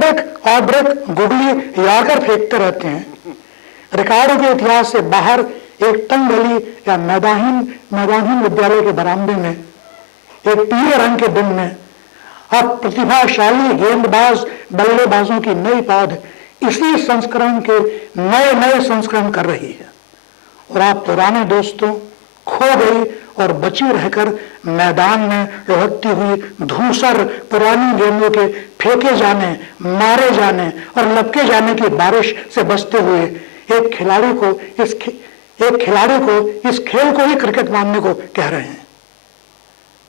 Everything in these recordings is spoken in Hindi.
टाइब्रेक ऑब्रेक गुगली यॉर्कर फेंकते रहते हैं। रिकार्डो के इतिहास से बाहर एक तंग गली या मैदानहीन विद्यालय के बरामदे में एक पीले रंग के दिन में अब प्रतिभाशाली गेंदबाज बल्लेबाजों की नई पौध इसी संस्करण के नए नए संस्करण कर रही है, और आप पुराने दोस्तों खो गई और बची रहकर मैदान में लुढ़कती हुई धूसर पुरानी गेंदों के फेंके जाने, मारे जाने और लपके जाने की बारिश से बचते हुए एक खिलाड़ी को इस खेल को ही क्रिकेट मानने को कह रहे हैं।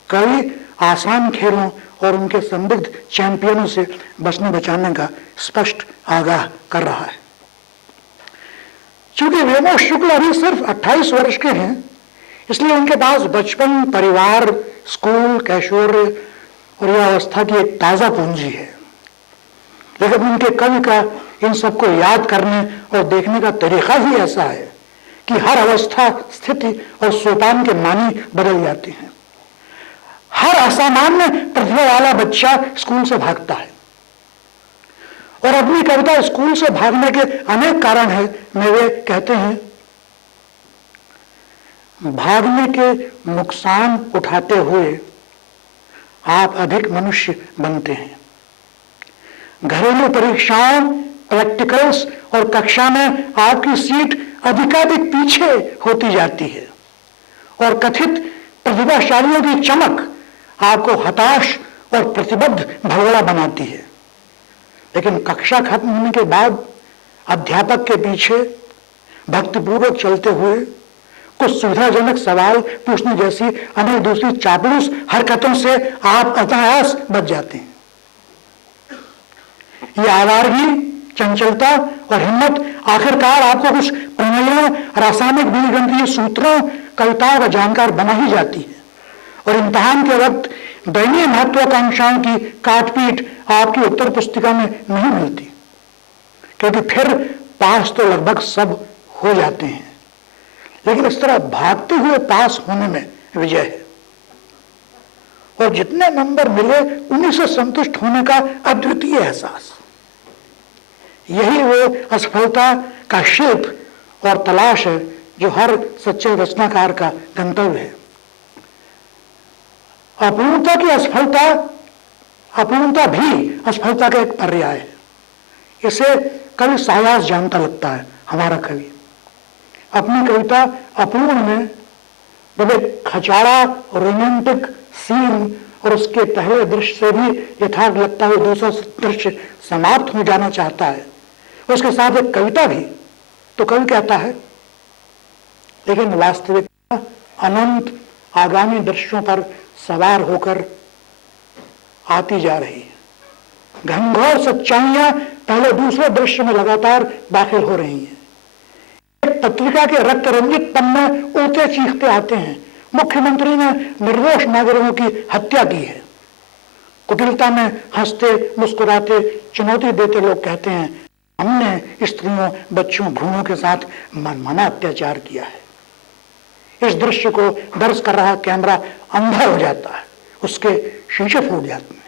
कवि आसान खेलों और उनके संदिग्ध चैंपियनों से बचने बचाने का स्पष्ट आगाह कर रहा है। चूंकि विमोह शुक्ल अभी सिर्फ 28 वर्ष के हैं, इसलिए उनके पास बचपन, परिवार, स्कूल, कैशोर्य और यह अवस्था की एक ताजा पूंजी है। लेकिन उनके कवि का इन सबको याद करने और देखने का तरीका ही ऐसा है कि हर अवस्था, स्थिति और सोपान के मानी बदल जाती हैं। हर असामान्य प्रतिभा वाला बच्चा स्कूल से भागता है, और अपनी कविता स्कूल से भागने के अनेक कारण हैं। वे कहते हैं, भागने के नुकसान उठाते हुए आप अधिक मनुष्य बनते हैं। घरेलू परीक्षाओं, प्रैक्टिकल्स और कक्षा में आपकी सीट अधिकाधिक पीछे होती जाती है, और कथित प्रतिभाशालियों की चमक आपको हताश और प्रतिबद्ध भगोड़ा बनाती है। लेकिन कक्षा खत्म होने के बाद अध्यापक के पीछे भक्तिपूर्वक चलते हुए कुछ सुविधाजनक सवाल पूछने जैसी अनेक दूसरी चापलूस हरकतों से आप अनायास बच जाते हैं। यह आवारगी, चंचलता और हिम्मत आखिरकार आपको कुछ प्रमेयों, रासायनिक बीजगणितीय सूत्रों, कविताओं का जानकार बना ही जाती है, और इम्तिहान के वक्त दैनीय महत्वाकांक्षाओं की काटपीट आपकी उत्तर पुस्तिका में नहीं मिलती, क्योंकि फिर पास तो लगभग सब हो जाते हैं। लेकिन इस तरह भागते हुए पास होने में विजय है, और जितने नंबर मिले उन्हीं से संतुष्ट होने का अद्वितीय एहसास। यही वो असफलता का शिल्प और तलाश है जो हर सच्चे रचनाकार का गंतव्य है। अपूर्णता भी असफलता का एक पर्याय है। इसे कवि सायास जानता लगता है। हमारा कवि अपनी कविता अपूर्ण में जब एक खचाड़ा रोमांटिक सीन और उसके पहले दृश्य से भी यथार्थ लगता हुआ दूसरा दृश्य समाप्त हो जाना चाहता है, उसके साथ एक कविता भी, तो कवि कहता है, लेकिन वास्तविकता अनंत आगामी दृश्यों पर सवार होकर आती जा रही है। घनघोर सच्चाइयां पहले दूसरे दृश्य में लगातार दाखिल हो रही हैं। एक पत्रिका के रक्त रंजित पन्ने उड़ते चीखते आते हैं, मुख्यमंत्री ने निर्दोष नागरिकों की हत्या की है। कुटिलता में हंसते मुस्कुराते चुनौती देते लोग कहते हैं, हमने स्त्रियों, बच्चों, भ्रूणों के साथ मनमाना अत्याचार किया है। इस दृश्य को दर्ज कर रहा कैमरा अंधा हो जाता है, उसके शीशे फूट जाते हैं।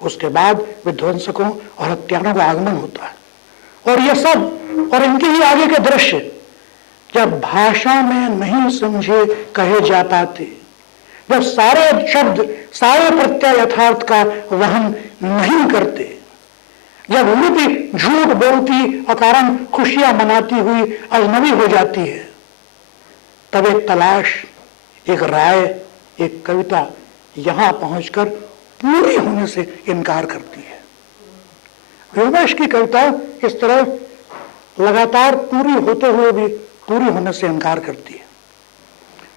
उसके बाद विध्वंसकों और हत्यारों का आगमन होता है, और यह सब और इनके ही आगे के दृश्य जब भाषा में नहीं समझे कहे जा पाते, जब सारे शब्द, सारे प्रत्यय यथार्थ का वहन नहीं करते, जब लिपि झूठ बोलती अकारण खुशियां मनाती हुई अजनबी हो जाती है, तब एक तलाश, एक राय, एक कविता यहां पहुंचकर पूरी होने से इनकार करती है। व्योमेश की कविता इस तरह लगातार पूरी होते हुए भी पूरी होने से इनकार करती है।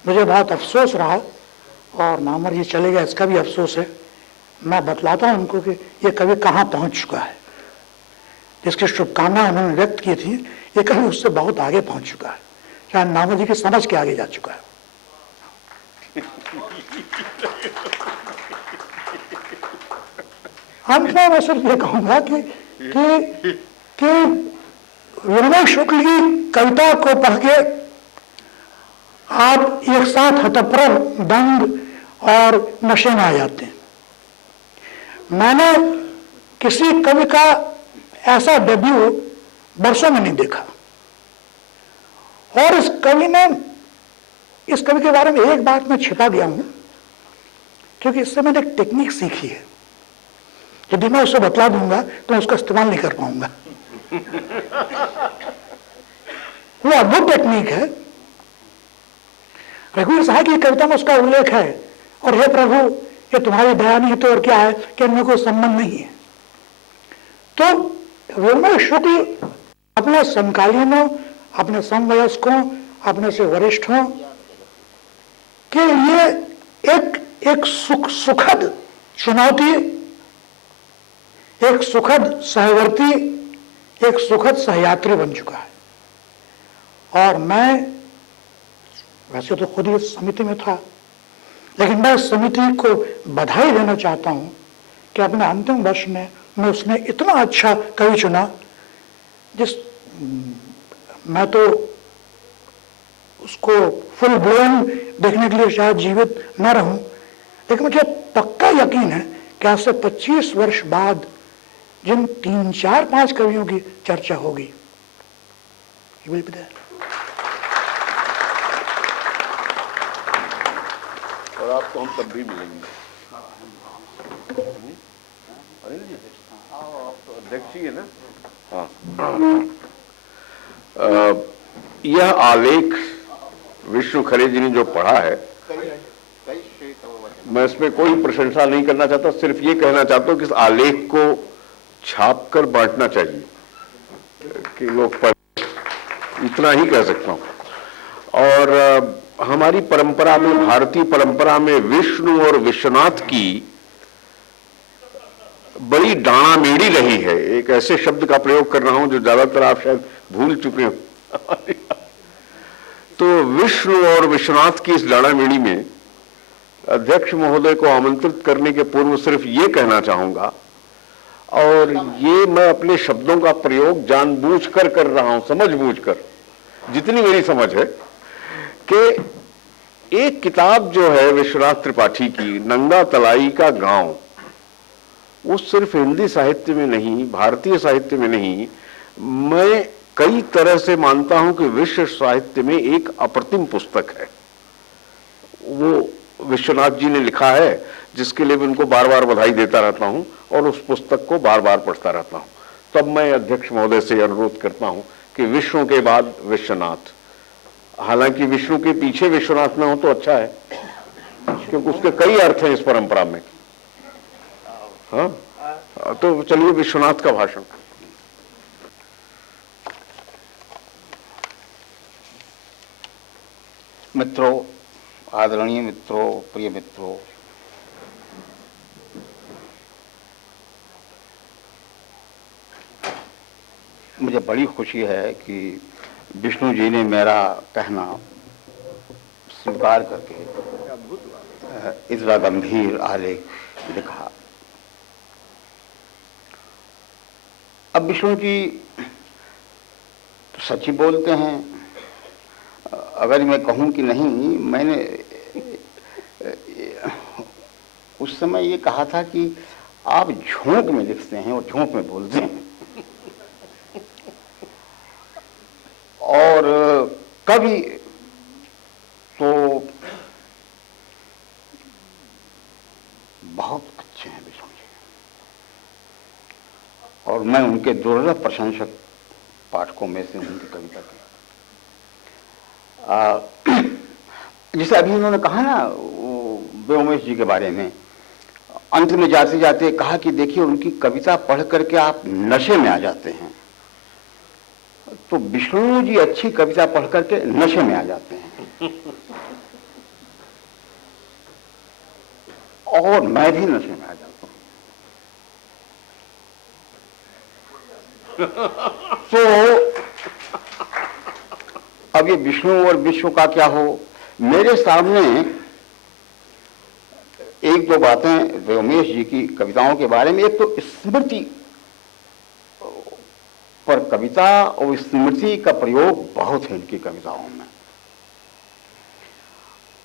मुझे बहुत अफसोस रहा, और मामर जी चले गए इसका भी अफसोस है। मैं बतलाता हूं उनको कि ये कवि कहां पहुंच चुका है। जिसकी शुभकामनाएं उन्होंने व्यक्त की थी, ये कवि उससे बहुत आगे पहुंच चुका है, शायद नामर जी की समझ के आगे जा चुका है। अंत में मैं सिर्फ ये कहूंगा कि विमोह शुक्ल की कविता को पढ़ के आप एक साथ हतप्रभ, दंग और नशे में आ जाते हैं। मैंने किसी कवि का ऐसा डेब्यू वर्षों में नहीं देखा। और इस कवि के बारे में एक बात मैं छिपा गया हूं, क्योंकि इससे मैंने एक टेक्निक सीखी है। यदि मैं उसे बतला दूंगा तो मैं उसका इस्तेमाल नहीं कर पाऊंगा। वो अद्भुत टेक्निक है। रघुवीर सहाय की कविता में उसका उल्लेख है, और हे प्रभु ये तुम्हारी दया नहीं तो और क्या है कि इनमें कोई संबंध नहीं है। तो व्योमेश शुक्ल अपने समकालीनों, अपने समवयस्कों, अपने से वरिष्ठों के लिए एक सुखद चुनौती, एक सुखद सहवर्ती, एक सुखद सहयात्री बन चुका है। और मैं वैसे तो खुद ही इस समिति में था, लेकिन मैं इस समिति को बधाई देना चाहता हूं कि अपने अंतिम वर्ष में उसने इतना अच्छा कवि चुना, मैं तो उसको फुल ब्लोन देखने के लिए शायद जीवित न रहूं, लेकिन मुझे पक्का यकीन है कि आज से 25 वर्ष बाद जिन 3, 4, 5 कवियों की चर्चा होगी, और आपको हम तब भी मिलेंगे। अनिल जी, आप तो अध्यक्ष ही है ना। हाँ, यह आलेख विष्णु खरे जी ने जो पढ़ा है, मैं इसमें कोई प्रशंसा नहीं करना चाहता, सिर्फ ये कहना चाहता हूं कि इस आलेख को छापकर बांटना चाहिए कि लोग पढ़ें, इतना ही कह सकता हूं। और हमारी परंपरा में, भारतीय परंपरा में विष्णु और विश्वनाथ की बड़ी डाणामेड़ी रही है। एक ऐसे शब्द का प्रयोग कर रहा हूं जो ज्यादातर आप शायद भूल चुके हो। तो विष्णु और विश्वनाथ की इस डाणामेड़ी में अध्यक्ष महोदय को आमंत्रित करने के पूर्व सिर्फ ये कहना चाहूंगा, और ये मैं अपने शब्दों का प्रयोग जानबूझकर कर रहा हूं, समझबूझकर, जितनी मेरी समझ है, कि एक किताब जो है विश्वनाथ त्रिपाठी की, नंगा तलाई का गांव, वो सिर्फ हिंदी साहित्य में नहीं, भारतीय साहित्य में नहीं, मैं कई तरह से मानता हूं कि विश्व साहित्य में एक अप्रतिम पुस्तक है। वो विश्वनाथ जी ने लिखा है, जिसके लिए मैं उनको बार बार बधाई देता रहता हूं और उस पुस्तक को बार बार पढ़ता रहता हूं। तब मैं अध्यक्ष महोदय से अनुरोध करता हूं कि विष्णु के बाद विश्वनाथ, हालांकि विष्णु के पीछे विश्वनाथ ना हो तो अच्छा है, क्योंकि उसके कई अर्थ हैं इस परंपरा में। हाँ, तो चलिए विश्वनाथ का भाषण। मित्रों, आदरणीय मित्रों, प्रिय मित्रों, मुझे बड़ी खुशी है कि विष्णु जी ने मेरा कहना स्वीकार करके इतना गंभीर आलेख लिखा। अब विष्णु जी तो सच ही बोलते हैं। अगर मैं कहूं कि नहीं, मैंने उस समय ये कहा था कि आप झोंक में लिखते हैं और झोंक में बोलते हैं, और कभी तो बहुत अच्छे हैं विष्णु जी, और मैं उनके दुर्लभ प्रशंसक पाठकों में से उनकी कविता के। जैसे अभी उन्होंने कहा ना व्योमेश जी के बारे में, अंत में जाते जाते कहा कि देखिए उनकी कविता पढ़ करके आप नशे में आ जाते हैं। तो विष्णु जी अच्छी कविता पढ़ करके नशे में आ जाते हैं, और मैं भी नशे में आ जाता हूं। तो अब ये विष्णु और विश्व का क्या हो, मेरे सामने एक दो बातें व्योमेश जी की कविताओं के बारे में। एक तो स्मृति पर कविता, और स्मृति का प्रयोग बहुत है इनकी कविताओं में,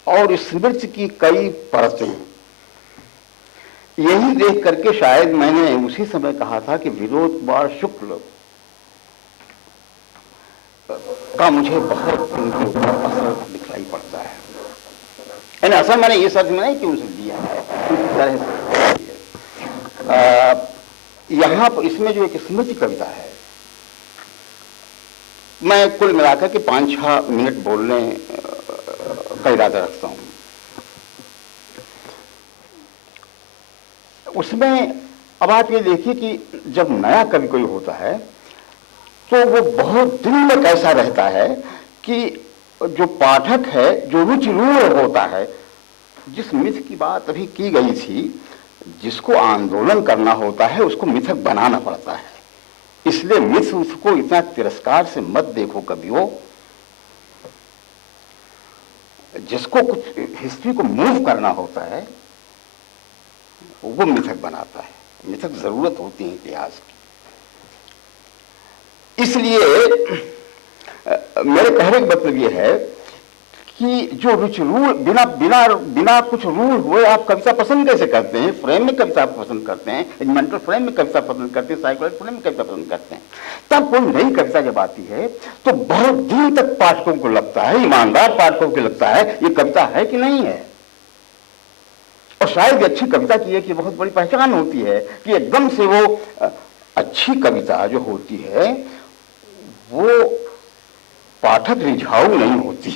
और स्मृति की कई परतें। यही देख करके शायद मैंने उसी समय कहा था कि विनोद कुमार शुक्ल का मुझे बहुत उनके ऊपर असर दिखलाई पड़ता है। यानी असर मैंने ये अर्थ में नहीं कि उनसे दिया है, उस तरह से यहाँ पर इसमें जो एक स्मृति कविता है, मैं कुल मिलाकर के 5-6 मिनट बोलने का इरादा रखता हूं। उसमें अब आप ये देखिए कि जब नया कवि कोई होता है तो वो बहुत दिन तक ऐसा रहता है कि जो पाठक है, जो रुचिरूढ़ होता है, जिस मिथ की बात अभी की गई थी, जिसको आंदोलन करना होता है उसको मिथक बनाना पड़ता है। इसलिए मिथ उसको इतना तिरस्कार से मत देखो कवियों। जिसको कुछ हिस्ट्री को मूव करना होता है वो मिथक बनाता है। मिथक जरूरत होती है इतिहास की। इसलिए मेरे कहने का मतलब यह है कि जो रुचिरूढ़ बिना बिना बिना कुछ रूढ़ हुए आप कविता पसंद कैसे करते हैं? फ्रेम में कविता पसंद करते हैं, एक मेंटल फ्रेम में कविता पसंद करते हैं, साइकोलॉजिकल फ्रेम में कविता पसंद करते हैं। तब कोई नई कविता जब आती है तो बहुत दिन तक पाठकों को लगता है, ईमानदार पाठकों को लगता है ये कविता है कि नहीं है। और शायद अच्छी कविता की एक बहुत बड़ी पहचान होती है कि एकदम से वो अच्छी कविता जो होती है वो पाठक रिझाऊ नहीं होती।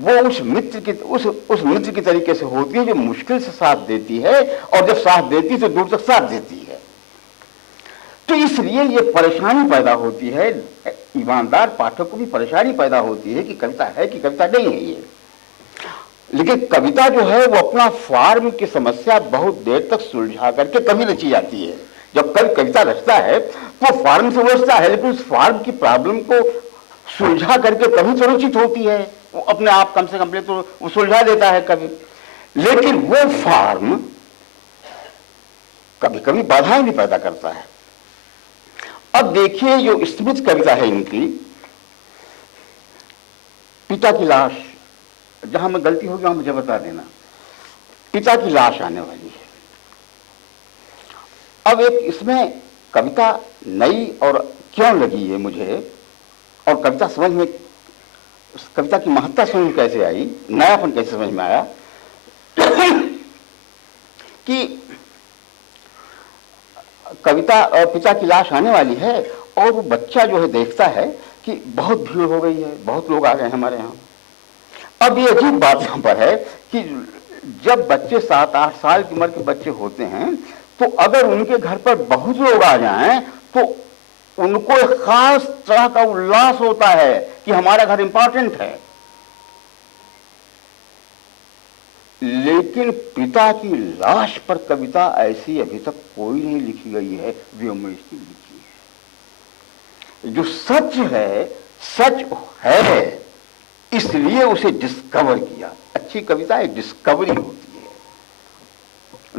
वो उस मित्र की तरीके से होती है जो मुश्किल से साथ देती है, और जब साथ देती है तो दूर तक साथ देती है। तो इसलिए ये परेशानी पैदा होती है, ईमानदार पाठक को भी परेशानी पैदा होती है कि कविता है कि कविता नहीं है ये। लेकिन कविता जो है वो अपना फॉर्म की समस्या बहुत देर तक सुलझा करके कभी रची जाती है। जब कभी कविता रचता है तो फॉर्म से उलझता है, लेकिन उस फॉर्म की प्रॉब्लम को सुलझा करके कभी तो रचित होती है। वो अपने आप कम से कम तो वो सुलझा देता है कभी, लेकिन वो फॉर्म कभी कभी बाधाएं भी पैदा करता है। अब देखिए जो स्मृति कविता है इनकी, पिता की लाश, जहां में गलती होगी वहां मुझे बता देना, पिता की लाश आने वाली है। अब एक इसमें कविता नई और क्यों लगी है मुझे, और कविता समझ में, कविता की महत्ता समझ कैसे आई, नयापन कैसे समझ में आया कि कविता पिता की लाश आने वाली है और वो बच्चा जो है देखता है कि बहुत भीड़ हो गई है, बहुत लोग आ गए हैं हमारे यहाँ। अब ये अजीब बात यहाँ पर है कि जब बच्चे 7-8 साल की उम्र के बच्चे होते हैं तो अगर उनके घर पर बहुत लोग आ जाएं तो उनको एक खास तरह का उल्लास होता है कि हमारा घर इंपॉर्टेंट है। लेकिन पिता की लाश पर कविता ऐसी अभी तक कोई नहीं लिखी गई है, व्योमेश की लिखी है। जो सच है सच है, इसलिए उसे डिस्कवर किया। अच्छी कविता एक डिस्कवरी होती है,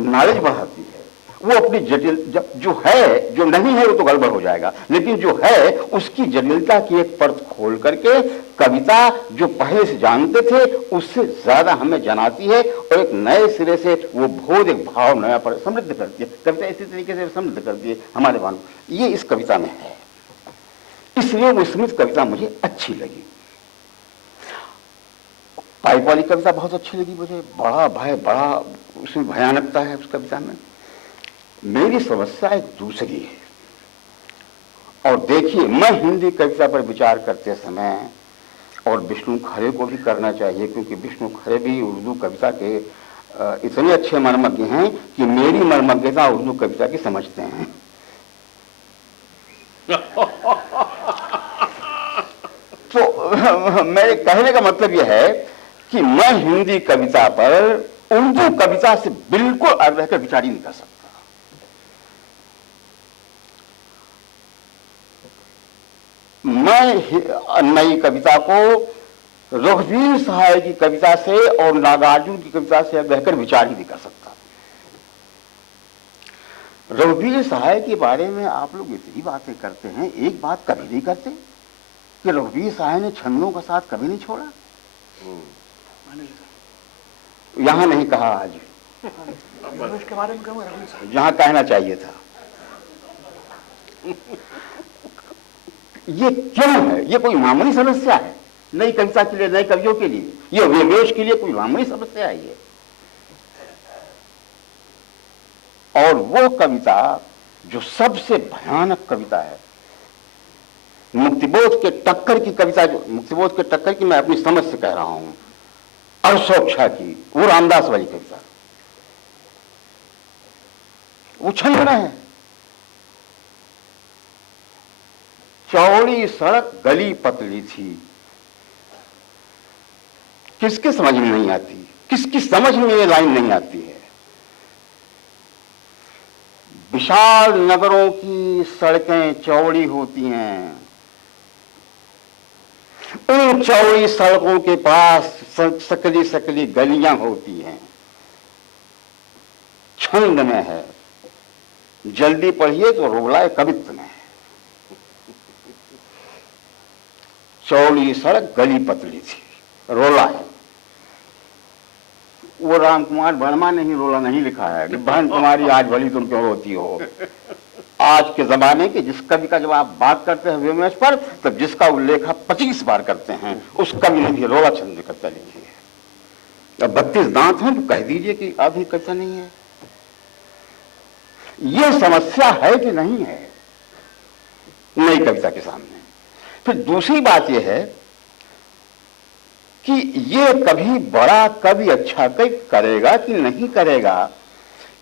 नॉलेज बढ़ाती है। वो अपनी जटिल जो है, जो नहीं है वो तो गड़बड़ हो जाएगा, लेकिन जो है उसकी जटिलता की एक परत खोल करके कविता जो पहले से जानते थे उससे ज्यादा हमें जनाती है, और एक नए सिरे से वो बोध, एक भाव नया पर समृद्ध करती है। कविता इसी तरीके से समृद्ध करती है हमारे मन। ये इस कविता में है, इसलिए वो स्मृति कविता मुझे अच्छी लगी। पाइप वाली कविता बहुत अच्छी लगी मुझे, बड़ा भय, बड़ा उसमें भयानकता है उस कविता में। मेरी समस्या एक दूसरी है। और देखिए, मैं हिंदी कविता पर विचार करते समय, और विष्णु खरे को भी करना चाहिए, क्योंकि विष्णु खरे भी उर्दू कविता के इतने अच्छे मर्मज्ञ हैं कि मेरी मर्मज्ञता उर्दू कविता की समझते हैं। तो मेरे कहने का मतलब यह है कि मैं हिंदी कविता पर उर्दू कविता से बिल्कुल अलग रहकर विचार ही नहीं कर सकता। मैं नई कविता को रघुवीर सहाय की कविता से और नागार्जुन की कविता से रहकर विचार ही नहीं कर सकता। रघुवीर सहाय के बारे में आप लोग इतनी बातें करते हैं, एक बात कभी नहीं करते कि रघुवीर सहाय ने छंदों का साथ कभी नहीं छोड़ा। यहां नहीं कहा आज, इसके बारे में कहूँगा रघुवीर साहब। जहां कहना चाहिए था। ये क्यों है? ये कोई मामूली समस्या है? नई कविता के लिए, नए कवियों के लिए, ये वेवेश के लिए कोई मामूली समस्या है ये? और वो कविता जो सबसे भयानक कविता है, मुक्तिबोध के टक्कर की कविता, जो मुक्तिबोध के टक्कर की मैं अपनी समझ से कह रहा हूं, अरसोक्षा की, वो रामदास वाली कविता, वो छंद है। चौड़ी सड़क गली पतली थी, किसके समझ में नहीं आती? किसकी समझ में ये लाइन नहीं आती है? विशाल नगरों की सड़कें चौड़ी होती हैं, उन चौड़ी सड़कों के पास सकली सकली गलियां होती हैं। छंद में है, जल्दी पढ़िए तो रोलाए कवित्व में है। चौड़ी सड़क गली पतली थी, रोला है। वो राम कुमार वर्मा ने ही रोला नहीं लिखा है कि बहन तुम्हारी आज भली तुम क्यों रोती हो। आज के जमाने के जिस कवि का जब आप बात करते हैं विमर्श पर, तब जिसका उल्लेख आप 25 बार करते हैं, उस कवि ने भी रोला छंद कविता लिखी है। अब 32 दांत हैं तो कह दीजिए कि अभी कविता नहीं है। यह समस्या है कि नहीं है नई कविता के सामने। फिर दूसरी बात यह है कि ये कभी बड़ा कवि अच्छा कवि करेगा कि नहीं करेगा,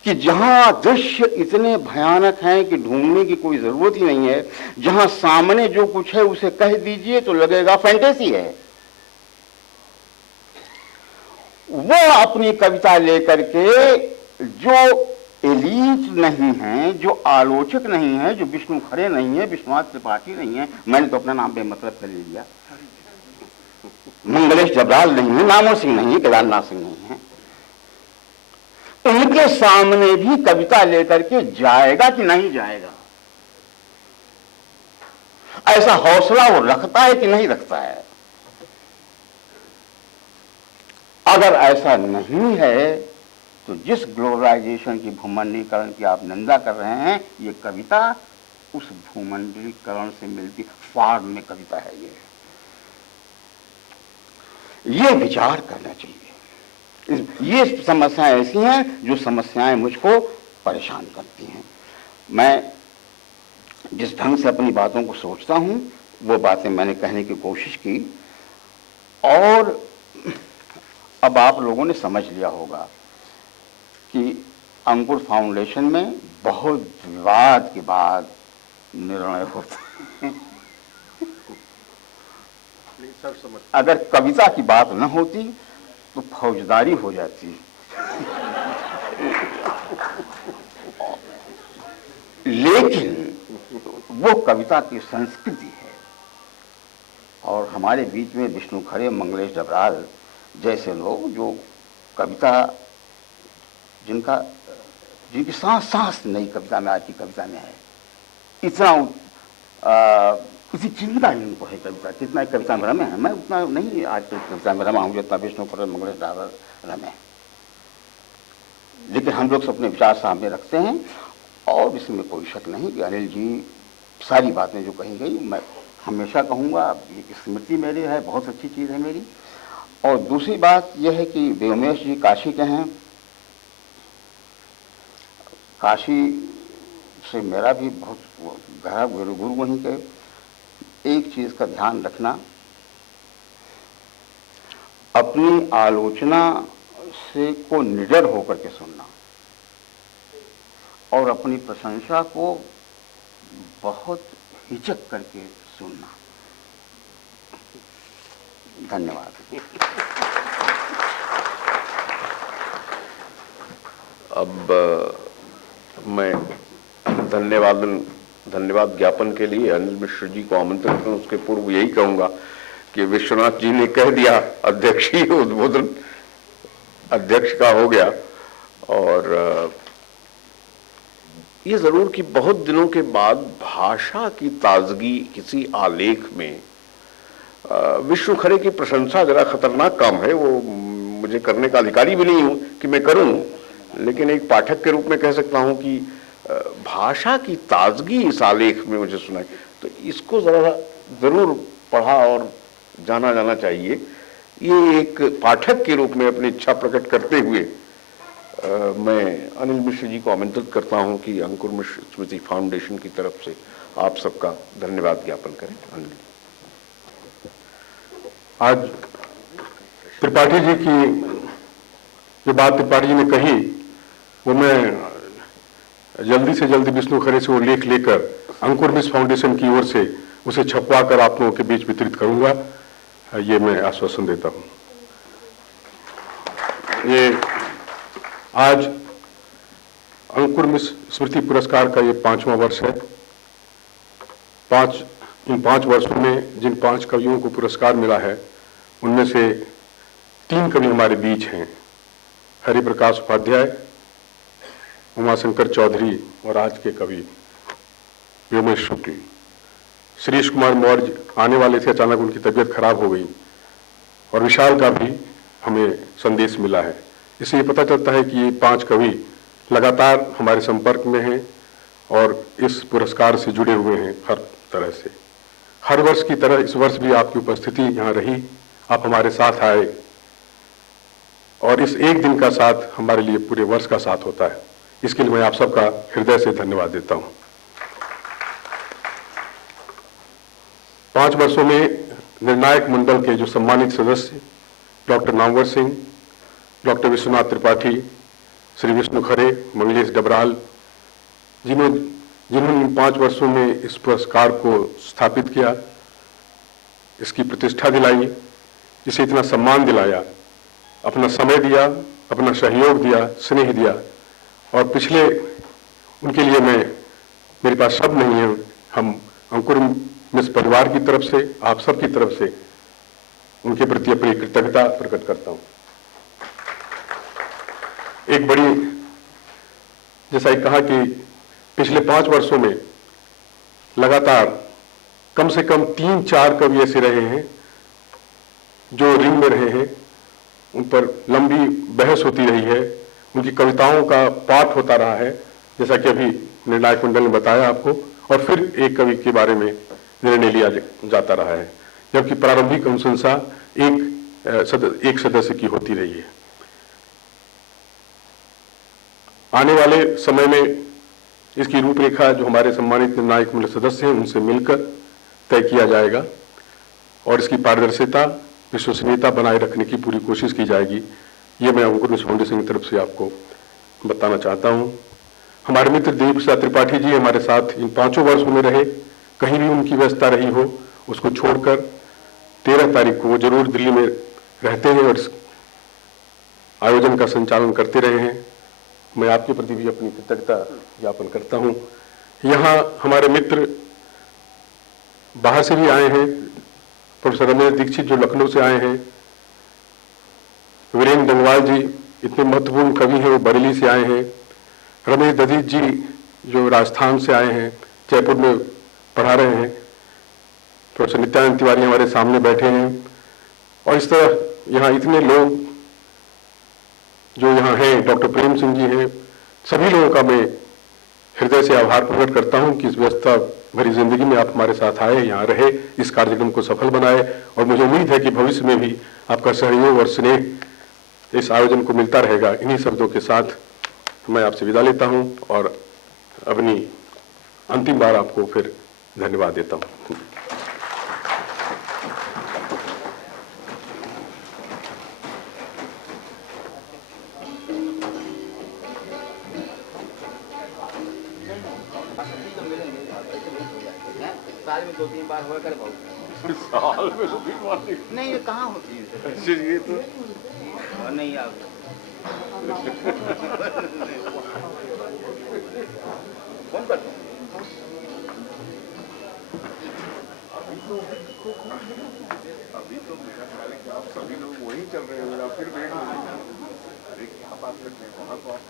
कि जहां दृश्य इतने भयानक हैं कि ढूंढने की कोई जरूरत ही नहीं है, जहां सामने जो कुछ है उसे कह दीजिए तो लगेगा फैंटेसी है। वो अपनी कविता लेकर के जो एलीट नहीं है, जो आलोचक नहीं है, जो विष्णु खरे नहीं है, विश्वनाथ त्रिपाठी नहीं है, मैंने तो अपना नाम बेमतलब कर ले लिया, मंगलेश जबराल नहीं है, नामो सिंह नहीं है, केदारनाथ सिंह नहीं है, उनके सामने भी कविता लेकर के जाएगा कि नहीं जाएगा? ऐसा हौसला वो रखता है कि नहीं रखता है? अगर ऐसा नहीं है तो जिस ग्लोबलाइजेशन की भूमंडलीकरण की आप निंदा कर रहे हैं, ये कविता उस भूमंडलीकरण से मिलती फॉर्म में कविता है। ये विचार करना चाहिए। ये समस्याएं ऐसी हैं जो समस्याएं मुझको परेशान करती हैं। मैं जिस ढंग से अपनी बातों को सोचता हूं वो बातें मैंने कहने की कोशिश की, और अब आप लोगों ने समझ लिया होगा कि अंकुर फाउंडेशन में बहुत विवाद के बाद निर्णय होता है। अगर कविता की बात न होती तो फौजदारी हो जाती, लेकिन वो कविता की संस्कृति है। और हमारे बीच में विष्णु खरे, मंगलेश डबराल जैसे लोग जो कविता जिनकी सांस सांस नई कविता में, आज की कविता में है, इतनी चिंता ही उनको है कविता, कितना कविता में रमे हैं। मैं उतना नहीं आज की कविता में रमा हूँ जितना विष्णु खरे, मंगलेश डबराल रमे, लेकिन हम लोग अपने विचार सामने रखते हैं। और इसमें कोई शक नहीं कि अनिल जी सारी बातें जो कही गई मैं हमेशा कहूँगा, ये स्मृति मेरी है, बहुत अच्छी चीज़ है मेरी। और दूसरी बात यह है कि व्योमेश जी काशी के हैं, काशी से मेरा भी बहुत गहरा गुरु वहीं के। एक चीज़ का ध्यान रखना, अपनी आलोचना से को निडर होकर के सुनना और अपनी प्रशंसा को बहुत हिचक करके सुनना। धन्यवाद। अब मैं धन्यवाद ज्ञापन के लिए अनिल मिश्र जी को आमंत्रित करूं, उसके पूर्व यही कहूंगा कि विश्वनाथ जी ने कह दिया, अध्यक्ष ही उद्बोधन अध्यक्ष का हो गया। और ये जरूर कि बहुत दिनों के बाद भाषा की ताजगी किसी आलेख में, विष्णु खरे की प्रशंसा जरा खतरनाक काम है, वो मुझे करने का अधिकारी भी नहीं हूं कि मैं करूं, लेकिन एक पाठक के रूप में कह सकता हूं कि भाषा की ताजगी इस आलेख में मुझे सुनाई, तो इसको जरा जरूर पढ़ा और जाना जाना चाहिए। ये एक पाठक के रूप में अपनी इच्छा प्रकट करते हुए मैं अनिल मिश्र जी को आमंत्रित करता हूं कि अंकुर मिश्र स्मृति फाउंडेशन की तरफ से आप सबका धन्यवाद ज्ञापन करें। अनिल जी। आज त्रिपाठी जी की जो बात त्रिपाठी जी ने कही वो मैं जल्दी से जल्दी विष्णु खरे से वो लेख लेकर अंकुर मिश्र फाउंडेशन की ओर से उसे छपवा कर आप लोगों के बीच वितरित करूंगा, ये मैं आश्वासन देता हूं। ये आज अंकुर मिश्र स्मृति पुरस्कार का ये 5वां वर्ष है। इन 5 वर्षों में जिन 5 कवियों को पुरस्कार मिला है उनमें से 3 कवि हमारे बीच हैं, हरिप्रकाश उपाध्याय, उमाशंकर चौधरी और आज के कवि व्योमेश शुक्ल। श्रीश कुमार मौर्य आने वाले थे, अचानक उनकी तबीयत खराब हो गई, और विशाल का भी हमें संदेश मिला है। इससे ये पता चलता है कि ये 5 कवि लगातार हमारे संपर्क में हैं और इस पुरस्कार से जुड़े हुए हैं हर तरह से। हर वर्ष की तरह इस वर्ष भी आपकी उपस्थिति यहाँ रही, आप हमारे साथ आए, और इस एक दिन का साथ हमारे लिए पूरे वर्ष का साथ होता है। इसके लिए मैं आप सबका हृदय से धन्यवाद देता हूँ। 5 वर्षों में निर्णायक मंडल के जो सम्मानित सदस्य डॉक्टर नामवर सिंह, डॉक्टर विश्वनाथ त्रिपाठी, श्री विष्णु खरे, मंगलेश डबराल, जिन्होंने इन 5 वर्षों में इस पुरस्कार को स्थापित किया, इसकी प्रतिष्ठा दिलाई, इसे इतना सम्मान दिलाया, अपना समय दिया, अपना सहयोग दिया, स्नेह दिया, और पिछले उनके लिए मेरे पास शब्द नहीं है। हम अंकुर मिश्र परिवार की तरफ से, आप सब की तरफ से उनके प्रति अपनी कृतज्ञता प्रकट करता हूं। एक बड़ी, जैसा कहा कि पिछले 5 वर्षों में लगातार कम से कम 3-4 कवि ऐसे रहे हैं जो रिंग में रहे हैं, उन पर लंबी बहस होती रही है, उनकी कविताओं का पाठ होता रहा है, जैसा कि अभी निर्णायक मंडल ने बताया आपको, और फिर एक कवि के बारे में निर्णय लिया जाता रहा है, जबकि प्रारंभिक अनुशंसा एक सदस्य की होती रही है। आने वाले समय में इसकी रूपरेखा जो हमारे सम्मानित निर्णायक मंडल सदस्य हैं उनसे मिलकर तय किया जाएगा, और इसकी पारदर्शिता, विश्वसनीयता बनाए रखने की पूरी कोशिश की जाएगी। ये मैं अंकुर मिश्र फाउंडेशन की तरफ से आपको बताना चाहता हूँ। हमारे मित्र देवी प्रसाद त्रिपाठी जी हमारे साथ इन 5 वर्षों में रहे, कहीं भी उनकी व्यवस्था रही हो उसको छोड़कर 13 तारीख को वो जरूर दिल्ली में रहते हैं और इस आयोजन का संचालन करते रहे हैं। मैं आपके प्रति भी अपनी कृतज्ञता ज्ञापन करता हूँ। यहाँ हमारे मित्र बाहर से भी आए हैं, प्रोफेसर रमेश दीक्षित जो लखनऊ से आए हैं, वीरेंद्र डंगवाल जी इतने महत्वपूर्ण कवि हैं, वो बरेली से आए हैं, रमेश दधीच जी जो राजस्थान से आए हैं, जयपुर में पढ़ा रहे हैं, प्रोफेसर नित्यानंद तिवारी हमारे सामने बैठे हैं, और इस तरह यहाँ इतने लोग जो यहाँ हैं, डॉक्टर प्रेम सिंह जी हैं, सभी लोगों का मैं हृदय से आभार प्रकट करता हूँ कि इस व्यस्तता भरी जिंदगी में आप हमारे साथ आए, यहाँ रहे, इस कार्यक्रम को सफल बनाए, और मुझे उम्मीद है कि भविष्य में भी आपका सहयोग और स्नेह इस आयोजन को मिलता रहेगा। इन्हीं शब्दों के साथ मैं आपसे विदा लेता हूँ और अपनी अंतिम बार आपको फिर धन्यवाद देता हूँ। साल में 2-3 बार हुआ करे बहुत। साल में 2-3 बार नहीं, ये कहाँ होती है? ये तो नहीं आप कौन करते हैं? अभी तो मेरा ख्याल है कि आप सभी लोग वहीं चल रहे हो, फिर वेट, अरे क्या बात करते हैं, वहाँ तो आप